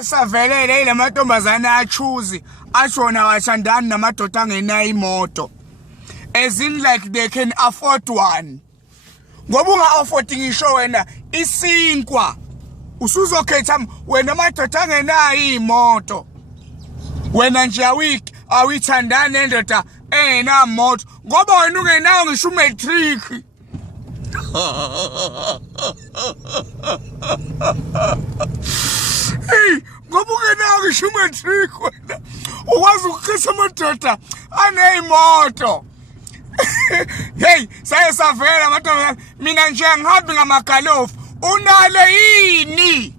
Savelele ile mantombazane achuzi ashona washandana namadoda angenayo imoto, as in like they can afford one. Ngoba unga afford ngisho wena isinkwa usuzokhetha wena amadoda angenayo imoto, wena nje awithandana nendoda engenamoto ngoba wena ungenayo ngisho umatric. Hey, ngoba ungenayo ngisho umatric wena ukwazi ukukhetha amadoda aneyimoto. Hey, saye savela amadoda mina nje ngihambi ngamagalofu unalo yini?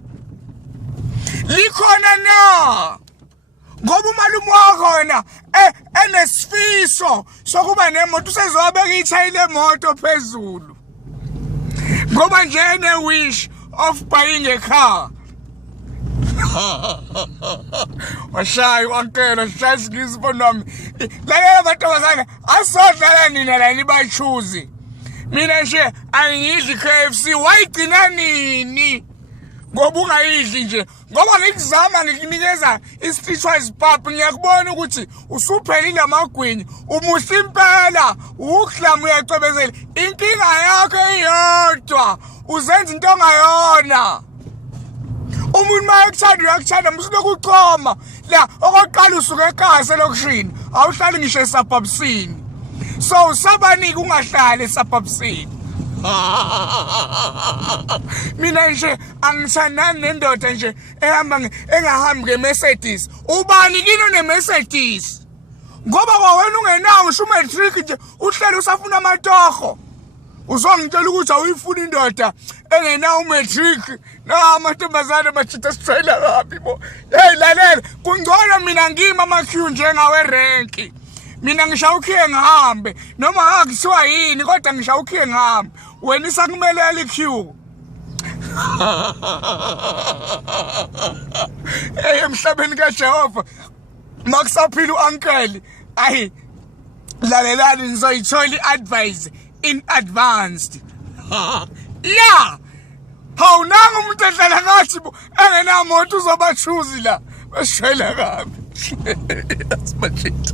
Likhona na? Ngoba umalume wakho wena enesifiso sokuba nemoto usezobeka ithayile moto phezulu. Ngoba nje wish of buying a car. Washayi wankela shayisi ngisibona wami. Lalela mantombazane asodlala nina la nibachuzi. Mina nje angidli KFC wayigcina nini? Ngoba ungayidli nje ngoba ngikuzama ngikunikeza i-streetwise pub ngiyakubona ukuthi usuphelile amagwinyi umuhle impela ukudlama uyacebezela inkinga yakho iyodwa uzenza into ongayona. Umuntu mayakuthanda uyakuthanda musulokuchoma la okoqala usuke ekhaya selokushini awuhlali ngisho esabhabsini, so usabanike ungahlali esabhabsini. Mina nje angithandani nendoda nje engahambi ngeMercedes. Ubani kino neMercedes? Ngoba kwawena ungenawo ngisho umatric nje uhleli usafuna amatoho. Uzongitshela ukuthi awuyifuna indoda engenawo umatric. Na amantombazane bachitha strailer kabi bo. Hey lalela kungcono mina ngima ama-queue njengawe renki. Mina ngishawukhiye ngihambe noma akuthiwa yini kodwa ngishawukhiye ngihambe. Wena isakumelela iqueue. Hey emhlabeni kaJehova makusaphila uuncle ayi lalelani nizoyithola iadvice in advanced. Yeah. Hawu nanga umuntu edlala ngathi bo engenamoto uzobachuzi la bashela kabi. That's my shit.